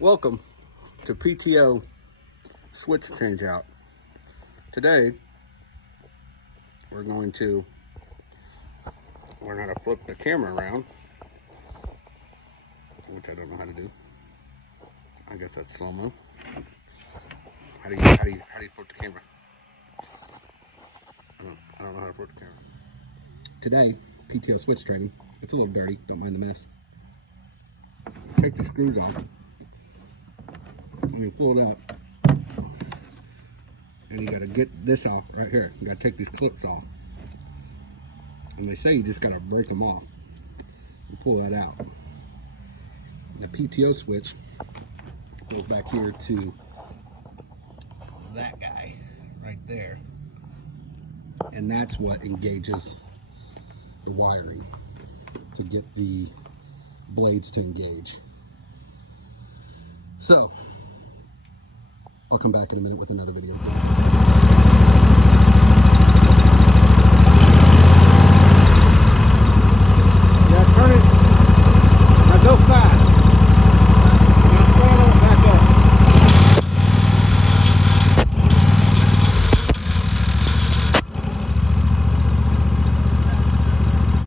Welcome to PTO Switch Changeout. Today, we're going to learn how to flip the camera around, which I don't know how to do. I guess that's slow-mo. How do you flip the camera? I don't know how to flip the camera. Today, PTO switch training. It's a little dirty, don't mind the mess. Take the screws off. And you pull it up. And you gotta get this off right here. You gotta take these clips off. And they say you just gotta break them off and pull that out. The PTO switch goes back here to that guy right there. And that's what engages the wiring to get the blades to engage. So, I'll come back in a minute with another video.